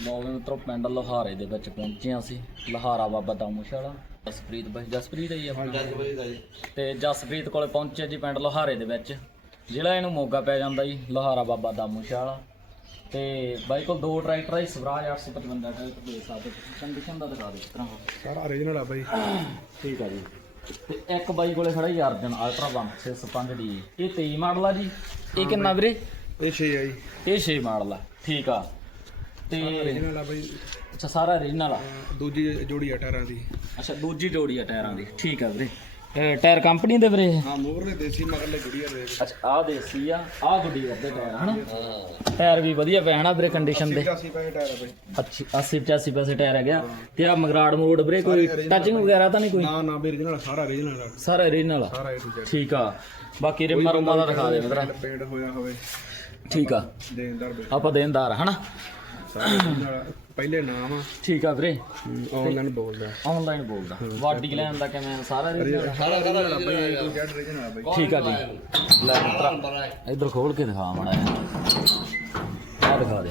ਲੋਗੇ ਮਿੱਤਰੋ ਪਿੰਡ ਲੋਹਾਰੇ ਦੇ ਵਿੱਚ ਪਹੁੰਚੇ ਹਾਂ ਅਸੀਂ। ਲੋਹਾਰਾ ਬਾਬਾ ਦਾਮੂਸ਼ਾਲਾ ਜਸਪ੍ਰੀਤ ਬਾਈ ਜਸਪ੍ਰੀਤ ਹੈ ਜੀ ਆਪਣਾ? ਤੇ ਜਸਪ੍ਰੀਤ ਕੋਲੇ ਪਹੁੰਚੇ ਜੀ ਪਿੰਡ ਲੋਹਾਰੇ ਦੇ ਵਿੱਚ। ਜ਼ਿਲ੍ਹਾ ਇਹਨੂੰ ਮੋਗਾ ਪੈ ਜਾਂਦਾ ਜੀ ਲੋਹਾਰਾ ਬਾਬਾ ਦਾਮੂਸ਼ਾਲਾ ਤੇ ਬਾਈ ਕੋਲ ਦੋ ਟਰੈਕਟਰ ਹੈ ਸਵਰਾਜ 855 ਟਰੈਕਟਰ ਦੇ ਸਕਦੇ ਕੰਡੀਸ਼ਨ ਦਾ ਦਿਖਾ ਦੇ ਇਸ ਤਰ੍ਹਾਂ। ਸਾਰਾ ਓਰੀਜਨਲ ਆ ਬਾਈ। ਠੀਕ ਆ ਜੀ। ਤੇ ਇੱਕ ਬਾਈ ਕੋਲੇ ਖੜਾ ਜੀ ਅਰਜਨ ਅਲਟਰਾ 1 ਡੀ ਇਹ 23 ਮਾਡਲ ਆ ਜੀ। ਇਹ ਕਿੰਨਾ ਵੀਰੇ? ਇਹ 6 ਆ ਜੀ। ਇਹ 6 ਮਾਡਲ ਆ। ਠੀਕ ਆ। ਤੇ ਓਰੀਜਨਲ ਆ ਬਾਈ। ਅੱਛਾ ਸਾਰਾ ਰੀਜਨਲ ਆ? ਅਹ ਦੂਜੀ ਜੋੜੀ ਆ ਟਾਇਰਾਂ ਦੀ। ਅੱਛਾ ਦੂਜੀ ਜੋੜੀ ਆ ਟਾਇਰਾਂ ਦੀ। ਠੀਕ ਆ ਵੀਰੇ। ਇਹ ਟਾਇਰ ਕੰਪਨੀ ਦੇ ਵੀਰੇ? ਇਹ? ਹਾਂ ਮੂਹਰਲੇ ਦੇਸੀ ਮਗਰਲੇ ਜੁੜੀਆਂ ਦੇ। ਅੱਛਾ ਆ ਦੇਸੀ ਆ ਆ ਗੁੱਡੀ ਕਰਦੇ ਟਾਇਰ ਹਨਾ? ਟਾਇਰ ਵੀ ਵਧੀਆ ਪਏ ਹਨਾ ਵੀਰੇ ਕੰਡੀਸ਼ਨ ਦੇ। 85 ਪੈਸੇ ਟਾਇਰ ਆ ਬਾਈ। ਅੱਛੀ 80 85 ਪੈਸੇ ਟਾਇਰ ਹੈਗਾ ਤੇ ਆ ਮਗਰਾੜ ਮੋੜ ਵੀਰੇ ਕੋਈ ਟੱਚਿੰਗ ਵਗੈਰਾ ਤਾਂ ਨਹੀਂ ਕੋਈ? ਨਾ ਨਾ ਵੀ ਓਰੀਜਨਲ ਸਾਰਾ ਓਰੀਜਨਲ ਆ। ਸਾਰਾ ਰੀਜਨਲ ਆ? ਸਾਰਾ ਜ਼ੈਡ ਠੀਕ ਆ। ਬਾਕੀ ਰਿਮਾ ਰੁਮਾ ਦਾ ਦਿਖਾ ਦੇ ਵੀਰਾ ਪੇਂਟ ਹੋਇਆ ਹੋਵੇ। ਠੀਕ ਆ। ਦੇਣਦਾਰ ਬਾਈ। ਆਪਾਂ ਦੇਣਦਾਰ ਆ, ਹਨਾ? ਪਹਿਲੇ ਨਾਮ ਆ। ਠੀਕ ਆ ਵੀਰੇ। ਆਨਲਾਈਨ ਬੋਲਦਾ। ਆਨਲਾਈਨ ਬੋਲਦਾ। ਵਾਡੀ ਲੈਣ ਦਾ ਕਿਵੇਂ ਸਾਰਾ? ਸਾਰਾ ਓਰੀਜਨਲ ਆ ਬਾਈ ਆ ਠੀਕ ਆ ਜੀ। ਲੈ ਇਧਰ ਖੋਲ ਕੇ ਦਿਖਾ ਮੜਾ ਆ ਦਿਖਾ ਦੇ।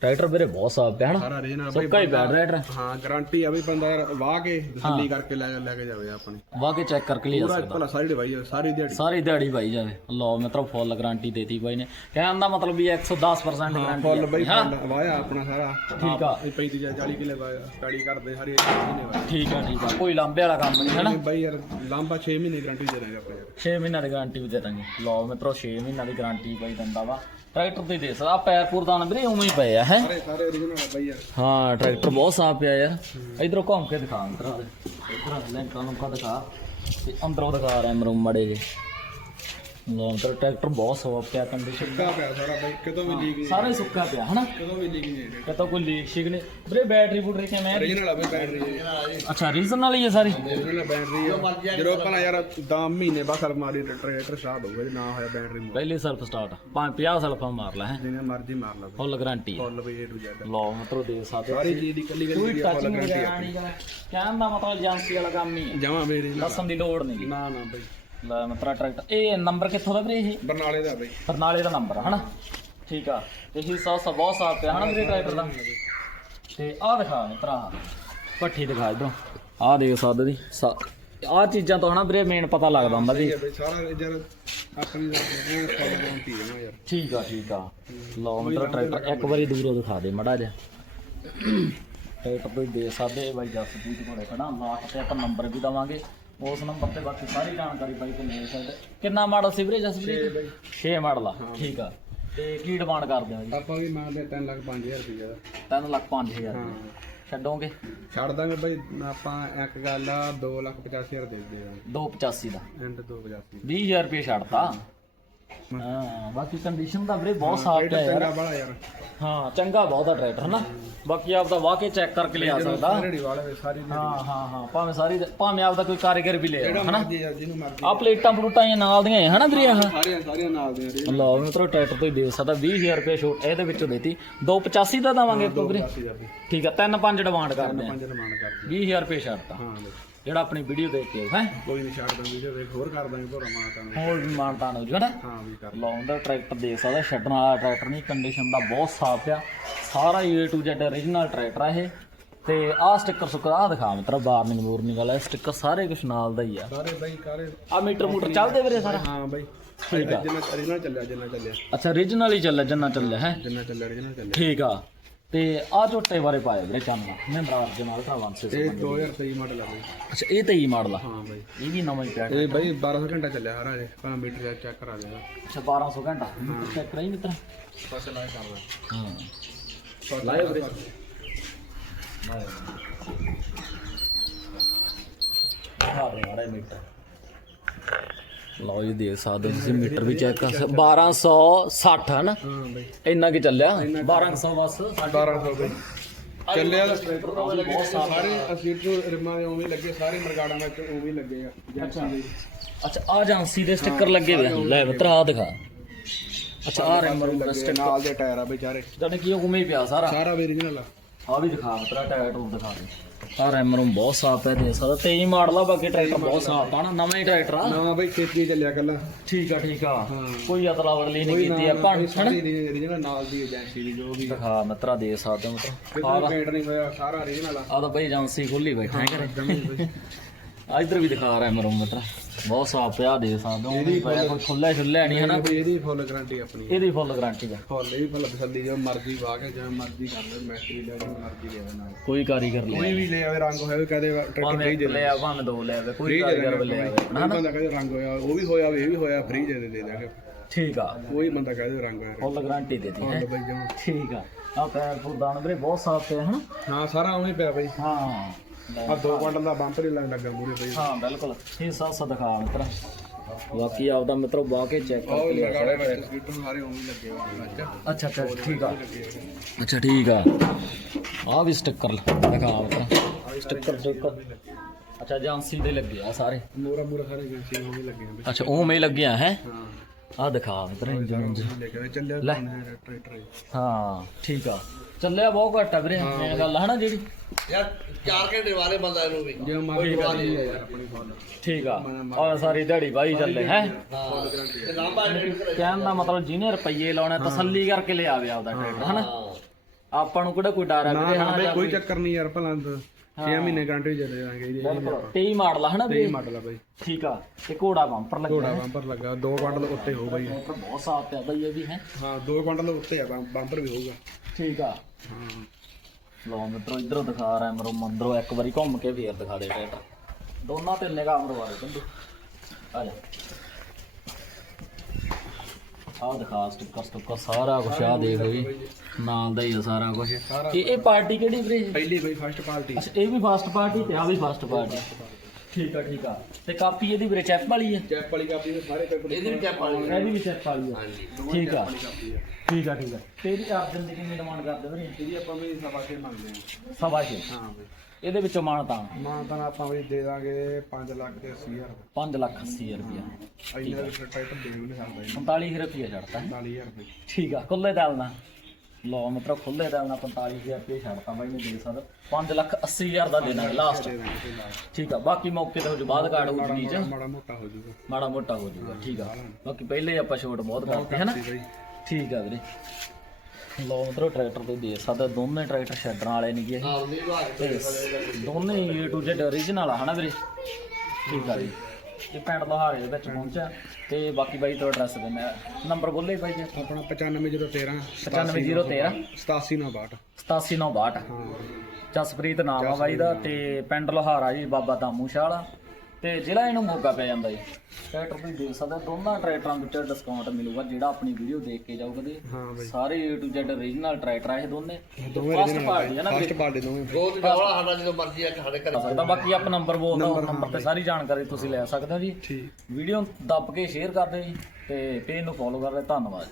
ਟਰੈਕਟਰ ਵੀਰੇ ਬਹੁਤ ਸਾਫ਼ ਪਿਆ ਹਨਾ? ਸਾਰਾ ਬਾਈ ਸੁੱਕਾ ਹੀ ਪਿਆ ਟਰੈਕਟਰ। ਹਾਂ ਗਾਰੰਟੀ ਆ ਵੀ ਬੰਦਾ ਵਾਹ ਕੇ ਤਸੱਲੀ ਕਰਕੇ ਲੈ ਲੈ ਕੇ ਜਾਵੇ ਆਪਣੇ। ਵਾਹ ਕੇ ਚੈੱਕ ਕਰਕੇ ਲਿਆ ਪੂਰਾ ਸਕਦਾ। ਭਲਾ ਸਾਰੀ ਦਵਾਈ ਆ, ਸਾਰੀ ਦਿਹਾੜੀ। ਸਾਰੀ ਦਿਹਾੜੀ ਭਾਈ ਜਾਵੇ। ਲਓ ਮਿੱਤਰੋ ਫੁੱਲ ਗਾਰੰਟੀ ਦੇਤੀ ਬਾਈ ਨੇ। ਕਹਿਣ ਦਾ ਮਤਲਬ ਵੀ 110% ਫੁੱਲ ਗਾਰੰਟੀ ਬਈ ਹਾਂ। ਫੁੱਲ ਵਾਇਆ ਆਪਣਾ ਸਾਰਾ। ਠੀਕ ਆ। ਇਹ 35 ਜਾਂ 40 ਕਿਲੇ ਵਾਇਆ ਸਟੱਡੀ ਕਰਦੇ ਹਰੀ ਮਹੀਨੇ ਵਾਇਆ। ਠੀਕ ਆ ਠੀਕ ਆ। ਕੋਈ ਲਾਂਬੇ ਵਾਲਾ ਕੰਮ ਨਹੀਂ ਹਨਾ? ਬਈ ਯਾਰ ਲਾਂਬਾ 6 ਮਹੀਨੇ ਗਾਰੰਟੀ ਦੇ ਦਾਂਗੇ ਆਪਾਂ ਯਾਰ। 6 ਮਹੀਨਿਆਂ ਦੀ ਗਾਰੰਟੀ ਵੀ ਦੇ ਦਾਂਗੇ। ਲਓ ਮਿੱਤਰੋ 6 ਮਹੀਨਿਆਂ ਦੀ ਗਾਰੰਟੀ ਬਾਈ ਦਿੰਦਾ ਵਾ। ਟਰੈਕਟਰ ਤੇ ਦੇ ਸਕਦਾ। ਆ ਪੈਰ ਪੂਰ ਤਾਂ ਵੀਰੇ ਉਵੇਂ ਹੀ ਪਏ ਆ। ਹੈ? ਸਾਰੇ ਸਾਰੇ ਓਰੀਜਨਲ ਆ ਬਈ ਯਾਰ। ਹਾਂ ਟਰੈਕਟਰ ਬਹੁਤ ਸਾਫ਼ ਪਿਆ ਯਾਰ। ਇਧਰੋਂ ਘੁੰਮ ਕੇ ਦਿਖਾ ਅੰਦਰ ਇਧਰ ਲੈਂਟਰਾਂ ਨੂੰ ਕਾ ਦਿਖਾ ਤੇ ਅੰਦਰੋਂ ਦਿਖਾ ਰਿਹਾ ਮਰੂ ਮੜੇ ਜੇ ਲੋ ਅੰਦਰ ਟਰੈਕਟਰ ਬਹੁਤ ਸਾਫ਼ ਪਿਆ ਕੰਡੀਸ਼ਨ ਸੁੱਕਾ ਪਿਆ ਸਾਰਾ ਬਈ ਕਿਤੋਂ ਵੀ ਲੀਕ ਨਹੀਂ ਸਾਰਾ ਹੀ ਸੁੱਕਾ ਪਿਆ ਹਨਾ? ਕਿਤੋਂ ਵੀ ਲੀਕ ਨਹੀਂ ਕਿਤੋਂ ਕੋਈ ਲੀਕ ਸ਼ਿਕ ਨਹੀਂ। ਵੀਰੇ ਬੈਟਰੀ ਬੂਟਰੀ ਕਿਵੇਂ ਆ? ਓਰੀਜਨਲ ਆ ਬਈ ਬੈਟਰੀ ਅੱਛਾ ਰੀਜ਼ਨ ਵਾਲੀ ਹੈ ਸਾਰੀ? ਓਰੀਜਨਲ ਬੈਟਰੀ ਆ। ਜਦੋਂ ਪਹਿਲਾਂ ਯਾਰ 10 ਮਹੀਨੇ ਬਾਅਦ ਸਰਮਾਰੀ ਟਰੈਕਟਰ ਸਟਾਰਟ ਹੋਊਗਾ ਜੇ ਨਾ ਹੋਇਆ ਬੈਟਰੀ ਮੋੜ ਪਹਿਲੀ ਸੈਲਫ ਸਟਾਰਟ 50 ਸੈਲਫਾਂ ਮਾਰ ਲੈ ਹੈ। ਜਿੰਨੇ ਮਰਜ਼ੀ ਮਾਰ ਲਾ ਬਈ। ਫੁੱਲ ਗਾਰੰਟੀ ਫੁੱਲ ਬਈ ਏ ਟੂ ਜ਼ੈਡ ਲੋ ਮਤਲਬ ਦੇ ਸਕਦੇ ਸਾਰੀ ਚੀਜ਼ ਦੀ ਕੱਲੀ ਕੋਈ ਕੱਲੀ ਫੁੱਲ ਗਾਰੰਟੀ ਵਗੈਰਾ ਨਹੀਂ ਗਾ। ਕਹਿਣ ਦਾ ਮਤਲਬ ਏਜੰਸੀ ਵਾਲਾ ਕੰਮ ਹੀ ਹੈ ਜਮਾ ਮੇਰੀ ਦੱਸਣ ਦੀ ਲੋੜ ਨਹੀਂ ਨਾ ਨਾ ਬਈ। ਲੈ ਮਤਰਾ ਟਰੈਕਟਰ ਇਹ ਨੰਬਰ ਕਿੱਥੋਂ ਦਾ ਵੀਰੇ ਇਹ? ਬਰਨਾਲੇ ਦਾ ਬਈ। ਬਰਨਾਲੇ ਦਾ ਨੰਬਰ ਹਨਾ? ਠੀਕ ਆ। ਤੇ ਹਿੱਸਾ ਸਾ ਬਹੁਤ ਸਾਫ਼ ਪਿਆ ਹਨਾ ਵੀਰੇ ਟਰੈਕਟਰ ਦਾ? ਤੇ ਆਹ ਦਿਖਾ ਮਿੱਤਰਾ ਪੱਠੀ ਦਿਖਾ ਇਧਰੋਂ। ਆਹ ਦੇਖ ਸਕਦੇ ਦੀ। ਆਹ ਚੀਜ਼ਾਂ ਤੋਂ ਹਨਾ ਵੀਰੇ ਮੇਨ ਪਤਾ ਲੱਗਦਾ ਹੁੰਦਾ ਸਾਰਾ ਯਾਰ ਆਪਣੀ ਯਾਰ। ਠੀਕ ਆ ਠੀਕ ਆ। ਲਓ ਮਿੱਤਰਾ ਟਰੈਕਟਰ ਇੱਕ ਵਾਰੀ ਦੂਰੋਂ ਦਿਖਾ ਦੇ ਮੜਾ ਜਾ ਟਰੈਕਟਰ ਹੀ ਦੇ ਸਕਦੇ ਬਾਈ ਜਸਪੀਤ ਕੋਲੇ ਖੜਾ ਲਾਸਟ ਤੇ ਆਪਾਂ ਨੰਬਰ ਵੀ ਦਵਾਂਗੇ। ਉਸ ਨੰਬਰ ਤੇ ਬਾਕੀ ਸਾਰੀ ਜਾਣਕਾਰੀ ਬਾਈ ਤੋਂ ਮਿਲ ਸਕਦੇ ਕਿੰਨਾ ਮਾਡਲ ਸੀ ਵੀਰੇ ਜਸਪੀਤ 6 ਮਾਡਲ ਆ ਠੀਕ ਆ। ਤੇ ਕੀ ਡਿਮਾਂਡ ਕਰਦੇ ਆ ਜੀ? ਆਪਾਂ ਵੀ ਮੰਗਦੇ 3 ਲੱਖ 5000 ਰੁਪਏ ਦਾ 3 ਲੱਖ 5000 ਹਾਂ। ਛੱਡੋਗੇ? ਛੱਡ ਦਾਂਗੇ ਬਈ ਆਪਾਂ ਇੱਕ ਗੱਲ ਆ 2 ਲੱਖ 85000 ਦੇ ਦੇ ਦਾਂਗੇ 285 ਦਾ ਐਂਡ 285 20000 ਰੁਪਏ ਛੱਡਤਾ। ਹਾਂ ਬਾਕੀ ਕੰਡੀਸ਼ਨ ਦਾ ਵੀਰੇ ਬਹੁਤ ਸਾਫ਼ ਹੈ ਯਾਰ। ਚੰਗਾ ਬੜਾ ਯਾਰ। ਹਾਂ ਚੰਗਾ ਬਹੁਤ ਆ ਟਰੈਕਟਰ ਹਨਾ? ਬਾਕੀ ਆਪ ਦਾ ਵਾਕੇ ਚੈੱਕ ਕਰਕੇ ਲਿਆ ਸਕਦਾ। ਰੇੜੀ ਵਾਲੇ ਵੀ ਸਾਰੀ ਹਾਂ ਹਾਂ ਹਾਂ ਭਾਵੇਂ ਸਾਰੀ ਭਾਵੇਂ ਆਪ ਦਾ ਕੋਈ ਕਾਰੀਗਰ ਵੀ ਲੈ ਆਓ ਹਨਾ? ਜਿਹਨੂੰ ਮਰਜ਼ੀ ਆ ਪਲੇਟਾਂ ਪਲੂਟਾਂ ਇਹ ਨਾਲ ਦੀਆਂ ਹੈ ਹਨਾ ਵੀਰੇ ਆਹ? ਸਾਰੀਆਂ ਸਾਰੀਆਂ ਨਾਲ ਦੇ ਰੇ ਲਓ ਮਿੱਤਰੋ ਟਰੈਕਟਰ ਤੋਂ ਹੀ ਦੇ ਸਕਦਾ 20000 ਰੁਪਏ ਛੋਟ ਇਹਦੇ ਵਿੱਚੋਂ ਦੇਤੀ। 285 ਦਾ ਦਵਾਂਗੇ ਆਪਾਂ ਵੀਰੇ। 80000 ਰੁਪਏ ਠੀਕ ਆ 3-5 ਡਿਮਾਂਡ ਕਰਦੇ ਆ। ਪੰਜ ਡਿਮਾਂਡ ਕਰਦੇ। 20000 ਰੁਪਏ ਛੱਡਤਾ। ਹਾਂ ਜਿਹੜਾ ਆਪਣੀ ਵੀਡੀਓ ਦੇਖ ਕੇ ਹੈ? ਕੋਈ ਨਹੀਂ ਛੱਡ ਦਾਂਗੇ ਜੇ ਵੇਖ ਹੋਰ ਕਰ ਦਾਂਗੇ ਭੋਰਾ ਮਾਤਾ ਨੂੰ ਹੋਰ ਵੀ ਮਾਨਤਾਨ ਹੋ ਜੂਗਾ ਨਾ ਹਾਂ ਵੀ ਕਰ। ਲਾਉਂਦਾ ਟਰੈਕਟਰ ਦੇ ਸਕਦਾ ਛੱਡਣ ਵਾਲਾ ਟਰੈਕਟਰ ਨਹੀਂ ਕੰਡੀਸ਼ਨ ਦਾ ਬਹੁਤ ਸਾਫ਼ ਆ। ਸਾਰਾ A to Z origignal tractor ਆ ਇਹ। ਤੇ ਆਹ ਸਟicker ਸੁੱਕਰ ਆਹ ਦਿਖਾ ਮਤਲਬ ਵਾਰਨਿੰਗ ਵਾਰਨਿੰਗ ਵਾਲਾ ਸਟicker ਸਾਰੇ ਕੁਝ ਨਾਲ ਦਾ ਹੀ ਆ। ਸਾਰੇ ਬਈ ਕਾਰੇ ਆ ਮੀਟਰ ਮੂਟਰ ਚੱਲਦੇ ਵੀਰੇ ਸਾਰਾ? ਹਾਂ ਬਈ ਠੀਕ ਆ। ਜਿੰਨਾ ਚੱਲਿਆ ਜਿੰਨਾ ਚੱਲਿਆ। ਅੱਛਾ origignal ਹੀ ਚੱਲਿਆ ਜੰਨਾ ਚੱਲਿਆ ਹੈ? ਜਿੰਨਾ ਚੱਲਿਆ original ਚੱਲਿਆ। ਠੀਕ ਆ। ਤੇ ਆ ਝੋਟੇ ਬਾਰੇ ਪਾਇਆ ਵੀਰੇ ਚਾਨਣਾ ਮਹਿੰਦਰਾ ਅਰਜਨ ਅਲਟਰਾ 160 ਇਹ 2023 ਮਾਡਲ ਆ ਬਈ। ਅੱਛਾ ਇਹ ਤੇ ਹੀ ਮਾਡਲ ਆ? ਹਾਂ ਬਈ। ਇਹ ਵੀ ਨਵਾਂ ਹੀ ਪਿਆ ਇਹ ਬਈ 1200 ਘੰਟਾ ਚੱਲਿਆ ਹਰਾ ਜੇ ਪਹਿਲਾਂ ਮੀਟਰ ਚੈੱਕ ਕਰਾ ਦੇਗਾ ਅੱਛਾ 1200 ਘੰਟਾ। ਚੈੱਕ ਕਰਾਈ ਮਿੱਤਰ। ਪਾਸੇ ਲਾਇਆ ਕਰਦਾ ਹਾਂ। ਲਾਏ ਵੀਰੇ। ਹਾਂ ਰੇ ਮਾੜਾ ਮੀਟਰ। ਲਓ ਜੀ ਦੇਖ ਸਕਦੇ ਹੋ ਤੁਸੀਂ ਮੀਟਰ ਵੀ ਚੈੱਕ ਕਰ ਸਕਦੇ 1260 ਹੈ ਨਾ? ਹਾਂ ਬਈ। ਇੰਨਾ ਕੀ ਚੱਲਿਆ? 1200 ਬਸ 1200 ਬਈ। ਚੱਲਿਆ ਸਾਰੇ ਅਸੀਂ ਤੋਂ ਰਿਮਾਂ ਦੇ ਉਵੇਂ ਲੱਗੇ ਸਾਰੇ ਮਰਗਾੜਾਂ ਵਿੱਚ ਉਵੇਂ ਲੱਗੇ ਆ ਅੱਛਾ। ਅੱਛਾ ਆ ਏਜੰਸੀ ਦੇ ਸਟicker ਲੱਗੇ ਹੋਏ ਆ। ਲੈ ਮਿੱਤਰ ਆ ਦਿਖਾ। ਅੱਛਾ ਆ ਰੈਮਰ ਦਾ ਸਟicker ਨਾਲ ਦੇ ਟਾਇਰ ਆ ਵਿਚਾਰੇ ਜਾਨੇ ਕੀ ਉਹ ਉਵੇਂ ਹੀ ਪਿਆ ਸਾਰਾ। ਸਾਰਾ ਵੀ original ਆ। ਆ ਵੀ ਦਿਖਾ ਤੇਰਾ ਟਾਇਰ ਟੂਰ ਦਿਖਾ ਦੇ। ਆ ਰੈਮ ਰੂਮ ਬਹੁਤ ਸਾਫ਼ ਹੈ ਦੇ ਸਕਦਾ ਤੇਜ਼ ਮਾਡਲ ਆ ਬਾਕੀ ਟਰੈਕਟਰ ਬਹੁਤ ਸਾਫ਼ ਆ ਨਾ ਨਵਾਂ ਹੀ ਟਰੈਕਟਰ ਆ। ਨਵਾਂ ਬਈ ਖੇਤੀ ਚੱਲਿਆ ਕੱਲਾ ਠੀਕ ਆ ਠੀਕ ਆ। ਕੋਈ ਅਤਲਾ ਬਦਲੀ ਨਹੀਂ ਕੀਤੀ ਆਪਾਂ ਹਣ ਰੀਜਨਲ ਨਾਲ ਦੀ ਏਜੰਸੀ ਦੀ ਜੋ ਵੀ। ਦਿਖਾ ਮਿੱਤਰਾ ਦੇ ਸਕਦੇ ਮਿੱਤਰ। ਕਿਤੇ ਪੇਂਟ ਨਹੀਂ ਹੋਇਆ ਸਾਰਾ ਰੀਜਨਲ ਆ। ਆ ਤਾਂ ਬਈ ਏਜੰਸੀ ਖੁੱਲੀ ਬੈਠਾ ਹੈ ਘਰੇ। ਆ ਇਧਰ ਵੀ ਦਿਖਾ ਰਿਹਾ ਮੇਰਾ ਮਿੱਤਰ। ਬਹੁਤ ਸਾਫ਼ ਪਿਆ ਦੇ ਸਕਦੇ ਹੋ ਉਹ ਵੀ ਪਿਆ ਕੋਈ ਖੁੱਲਾ ਛੁੱਲਿਆ ਨਹੀਂ ਹਨਾ। ਇਹਦੀ ਫੁੱਲ ਗਾਰੰਟੀ ਆਪਣੀ ਇਹਦੀ ਫੁੱਲ ਗਾਰੰਟੀ ਆ। ਫੁੱਲ ਵੀ ਫੁੱਲ ਤਸੱਲੀ ਜੋ ਮਰਜ਼ੀ ਵਾਹ ਕੇ ਜਿਵੇਂ ਮਰਜ਼ੀ ਕਰ ਲੈ ਮੈਟਰੀ ਲੈ ਜੋ ਮਰਜ਼ੀ ਲੈ ਨਾਲ। ਕੋਈ ਕਾਰੀਗਰ ਲੈ ਕੋਈ ਵੀ ਲੈ ਆਵੇ ਰੰਗ ਹੋਇਆ ਵੀ ਕਹਦੇ ਟਰੈਕਟਰ ਫ੍ਰੀ ਦੇ ਲੈ ਆ ਭਾਵੇਂ ਦੋ ਲੈ ਆਵੇ ਕੋਈ ਦੇ ਕਾਰੀਗਰ ਲੈ ਆਵੇ ਕੋਈ ਬੰਦਾ ਕਹਦੇ ਰੰਗ ਹੋਇਆ ਉਹ ਵੀ ਹੋਇਆ ਵੀ ਇਹ ਵੀ ਹੋਇਆ ਫ੍ਰੀ ਦੇ ਦੇ ਦੇ ਦਾਂਗੇ ਠੀਕ ਆ। ਕੋਈ ਬੰਦਾ ਕਹਦੇ ਰੰਗ ਹੋਇਆ ਫੁੱਲ ਗਾਰੰਟੀ ਹੈ ਫੁੱਲ ਬਈ ਜਮਾ ਠੀਕ ਆ। ਆ ਪੈਰ ਫੁੱਲ ਦਾਣ ਵੀਰੇ ਬਹੁਤ ਸਾਫ਼ ਪਿਆ ਹਨਾ? ਹਾਂ ਸਾਰਾ ਉਵੇਂ ਪਿਆ ਬਈ। ਹਾਂ। ਆ 2 ਕੁਇੰਟਲ ਦਾ ਬੰਪਰ ਹੀ ਲੱਗ ਲੱਗਾ ਮੂਰੇ ਬਈ। ਹਾਂ ਬਿਲਕੁਲ। ਇਹ ਸਾ ਸਾ ਦਿਖਾ ਮਿੱਤਰ। ਬਾਕੀ ਆਪਦਾ ਮਿੱਤਰੋ ਬਾਹ ਕੇ ਚੈੱਕ ਕਰ ਲਿਆ ਲਗਾੜੇ ਵਿੱਚ ਸਪੀਕਰ ਸਾਰੇ ਉਵੇਂ ਹੀ ਲੱਗੇ ਹੋਏ ਨੇ ਅੱਛਾ। ਅੱਛਾ ਠੀਕ ਆ। ਅੱਛਾ ਠੀਕ ਆ। ਆ ਵੀ ਸਟicker ਦਿਖਾ ਮਿੱਤਰ। Sticker sticker. ਅੱਛਾ ਏਜੰਸੀ ਦੇ ਲੱਗੇ ਆ ਸਾਰੇ। ਮੂਰਾ ਮੂਰਾ ਸਾਰੇ ਏਜੰਸੀ ਉਵੇਂ ਲੱਗੇ ਆ ਅੱਛਾ ਉਵੇਂ ਲੱਗਿਆ ਹੈ? ਹਾਂ। ਆ ਦਿਖਾ ਮਿੱਤਰ ਇੰਜਨ। ਲੈ ਕੇ ਚੱਲਿਆ ਲੈ। ਟਰੈਕਟਰ ਹਾਂ ਠੀਕ ਆ। ਚੱਲਿਆ ਬਹੁਤ ਘੱਟ ਆ ਵੀਰੇ ਇਹ ਗੱਲ ਹੈ ਨਾ ਜਿਹੜੀ? ਯਾਰ 4 ਘੰਟੇ ਵਾਲੇ ਬੰਦਾ ਇਹਨੂੰ ਵੀ। ਜੇ ਹੈ। ਯਾਰ ਆਪਣੀ ਫੁੱਲ ਠੀਕ ਆ। ਆ ਸਾਰੀ ਦਿਹਾੜੀ ਬਾਈ ਚੱਲੇ ਹੈ? ਤੇ ਲਾਂਬਾ ਐਡਿਟ ਕਹਿਣ ਦਾ ਮਤਲਬ ਜਿਹਨੇ ਰੁਪਈਏ ਲਾਉਣੇ ਤਸੱਲੀ ਕਰਕੇ ਲਿਆਵੇ ਆਪਦਾ ਟਰੈਕਟਰ ਹਨਾ? ਆਪਾਂ ਨੂੰ ਕਿਹੜਾ ਕੋਈ ਡਰ ਆ ਨਾ ਵੀਰੇ ਨਾ ਹਨਾ ਬਈ ਜਾਂ ਕੋਈ ਚੱਕਰ ਨਹੀਂ ਯਾਰ ਭਲਾ 6 ਮਹੀਨੇ ਗਾਰੰਟੀ ਦੇ ਦੇਵਾਂਗੇ ਇਹਦੀ ਬਿਲਕੁਲ। 23 ਮਾਡਲ ਆ ਹਨਾ ਇਹ ਵੀਰੇ? ਮਾਡਲ ਆ ਬਈ। ਠੀਕ ਆ ਤੇ ਘੋੜਾ ਬੰਪਰ ਲੱਗਿਆ ਘੋੜਾ ਬੰਪਰ ਲੱਗਾ 2 ਕੁਇੰਟਲ ਉੱਤੇ ਹੋ ਬਈ। ਬੰਪਰ ਬਹੁਤ ਸਾਫ਼ ਪਿਆ ਬਈ ਇਹ ਵੀ ਹੈ? ਹਾਂ 2 ਕੁਇੰਟਲ ਉੱਤੇ ਆ ਬੰਪਰ ਵੀ ਹੋਊਗਾ। ਠੀਕ ਆ। ਲੋ ਮਿੱਤਰੋ ਇਧਰੋਂ ਦਿਖਾ ਰਿਹਾ ਮਰੋ ਮੰਦਰੋਂ ਇੱਕ ਵਾਰੀ ਘੁੰਮ ਕੇ ਫੇਰ ਦਿਖਾ ਦੇ ਟਰੈਕਟਰ ਦੋਨਾਂ ਤੇ ਨਿਗਾਹ ਮਰਵਾ ਦੇ ਬੰਦੇ। ਆ ਜਾ। ਆ ਦਿਖਾ ਸਟicker ਸਟicker ਸਾਰਾ ਕੁਝ ਆ ਦੇਖ ਵੀ। ਨਾਲ ਦਾ ਹੀ ਆ ਸਾਰਾ ਕੁਝ ਇਹ ਇਹ ਪਾਰਟੀ ਕਿਹੜੀ ਵੀਰੇ ਪਹਿਲੀ ਬਈ ਫਸਟ ਪਾਰਟੀ। ਅੱਛਾ ਇਹ ਵੀ ਫਸਟ ਪਾਰਟੀ ਤੇ ਆ ਵੀ ਫਸਟ ਪਾਰਟੀ। ਠੀਕ ਆ ਠੀਕ ਆ। ਤੇ ਕਾਪੀ ਇਹਦੀ ਵੀਰੇ ਚੈੱਕ ਵਾਲੀ ਹੈ ਚੈਪ ਵਾਲੀ ਕਾਪੀ ਦੇ ਸਾਰੇ ਪੇਪਰ ਇਹਦੀ ਵੀ ਕੈਪ ਵਾਲੀ ਇਹਦੀ ਵੀ ਚੈੱਕ ਵਾਲੀ ਹੈ ਹਾਂਜੀ ਠੀਕ ਆ। ਠੀਕ ਆ ਠੀਕ ਆ। ਤੇ ਇਹਦੀ ਅਰਜਨ ਦੀ ਕਿੰਨੀ ਡਿਮਾਂਡ ਕਰਦੇ ਵੀਰੇ? ਇਹਦੀ ਆਪਾਂ ਵੀ ਸਵਾ ਕੇ ਮੰਗਦੇ ਆ। ਸਵਾ ਛੇ? ਹਾਂ ਬਈ। ਇਹਦੇ ਵਿੱਚੋਂ ਮਾਨਤਾ ਮਾਂ ਤਾਂ ਆਪਾਂ ਵੀ ਦੇ ਦਾਂਗੇ 5 ਲੱਖ ਤੇ 80 ਹਜ਼ਾਰ। 5 ਲੱਖ 80 ਰੁਪਇਆ ਇੰਨਾ ਵੀ ਟਰੈਕਟਰ ਦੇ ਵੀ ਨਹੀਂ ਸਕਦਾ 45 ਰੁਪਇਆ ਛੱਡਤਾ 40000 ਰੁਪਏ ਠੀਕ ਆ ਖੁੱਲੇ ਦਿਲ ਨਾਲ। ਲੋ ਮਤਲਬ ਖੁੱਲੇ ਦਿਲ ਨਾਲ 45000 ਰੁਪਏ ਛੱਡਤਾ ਬਾਈ ਨੇ ਦੇ ਸਕਦਾ 5 ਲੱਖ 80 ਹਜ਼ਾਰ ਦਾ ਦੇਣਾ ਲਾਸਟ ਦੇ ਦਾਂਗੇ ਲਾਸਟ ਠੀਕ ਆ ਬਾਕੀ ਮੌਕੇ ਤੇ ਹੋ ਜੂ ਬਾਅਦ ਕਾਰਡ ਹੋ ਜੂ ਨੀਚ। ਮਾੜਾ ਮੋਟਾ ਹੋ ਜਾਊਗਾ ਮਾੜਾ ਮੋਟਾ ਹੋ ਜੂਗਾ ਠੀਕ ਆ। ਬਾਕੀ ਪਹਿਲੇ ਹੀ ਆਪਾਂ ਛੋਟ ਬਹੁਤ ਕਰਦੇ ਹੈ ਨਾ? ਜੀ ਬਈ। ਠੀਕ ਆ ਵੀਰੇ। ਲੋ ਮਤਲਬ ਟਰੈਕਟਰ ਤੇ ਦੇ ਸਕਦਾ ਦੋਨੇ ਟਰੈਕਟਰ ਛੱਡਣ ਵਾਲੇ ਨਹੀਂ ਗੇ। ਹਾਂ ਨਹੀਂ ਵਾਹ ਤੇ ਦੋਨੇ ਏ ਟੂ ਜ਼ੈਡ origignal ਆ ਹਨਾ ਵੀਰੇ? ਠੀਕ ਆ ਜੀ। ਇਹ ਪਿੰਡ ਲੋਹਾਰੇ ਦੇ ਵਿੱਚ ਪਹੁੰਚਿਆ ਤੇ ਬਾਕੀ ਬਾਈ ਤੋਂ ਐਡਰੈਸ ਦੇ ਮੈਂ ਨੰਬਰ ਬੋਲੇ ਬਾਈ ਜੀ ਆਪਣਾ 95013 95013 8792 87962 ਹਾਂ। ਜਸਪ੍ਰੀਤ ਨਾਮ ਆ ਬਾਈ ਦਾ ਤੇ ਪਿੰਡ ਲੋਹਾਰਾ ਜੀ ਬਾਬਾ ਦਾਮੂ ਸ਼ਾਹ ਵਾਲਾ। ਤੇ ਜ਼ਿਲ੍ਹਾ ਇਹਨੂੰ ਮੋਗਾ ਪੈ ਜਾਂਦਾ ਜੀ। ਟਰੈਕਟਰ ਤੁਸੀਂ ਦੇਖ ਸਕਦੇ ਹੋ, ਦੋਨਾਂ ਟਰੈਕਟਰਾਂ ਵਿੱਚ ਡਿਸਕਾਊਂਟ ਮਿਲੂਗਾ ਜਿਹੜਾ ਆਪਣੀ ਵੀਡੀਓ ਦੇਖ ਕੇ ਜਾਊਗਾ ਤੇ ਸਾਰੇ A to Z origignal tractor ਆ ਇਹ ਦੋਨੇ। ਦੋਵੇਂ ਫਸਟ ਪਾਰਟੀ ਹੈ ਨਾ ਫਸਟ ਪਾਰਟੀ ਦੋਵੇਂ। ਬਹੁਤ ਡੌਲਾ ਸਾਡਾ ਜਦੋਂ ਮਰਜ਼ੀ ਆ ਕੇ ਸਾਡੇ ਘਰੇ ਕਰ ਸਕਦਾ ਬਾਕੀ ਆਪ ਨੰਬਰ ਬੋਲਦਾ ਨੰਬਰ ਤੇ ਸਾਰੀ ਜਾਣਕਾਰੀ ਤੁਸੀਂ ਲੈ ਸਕਦੇ ਹੋ ਜੀ। ਠੀਕ। ਵੀਡੀਓ ਦੱਬ ਕੇ ਸ਼ੇਅਰ ਕਰ ਦਿਓ ਜੀ ਤੇ ਪੇਜ ਨੂੰ ਫੋਲੋ ਕਰ ਲਿਓ ਧੰਨਵਾਦ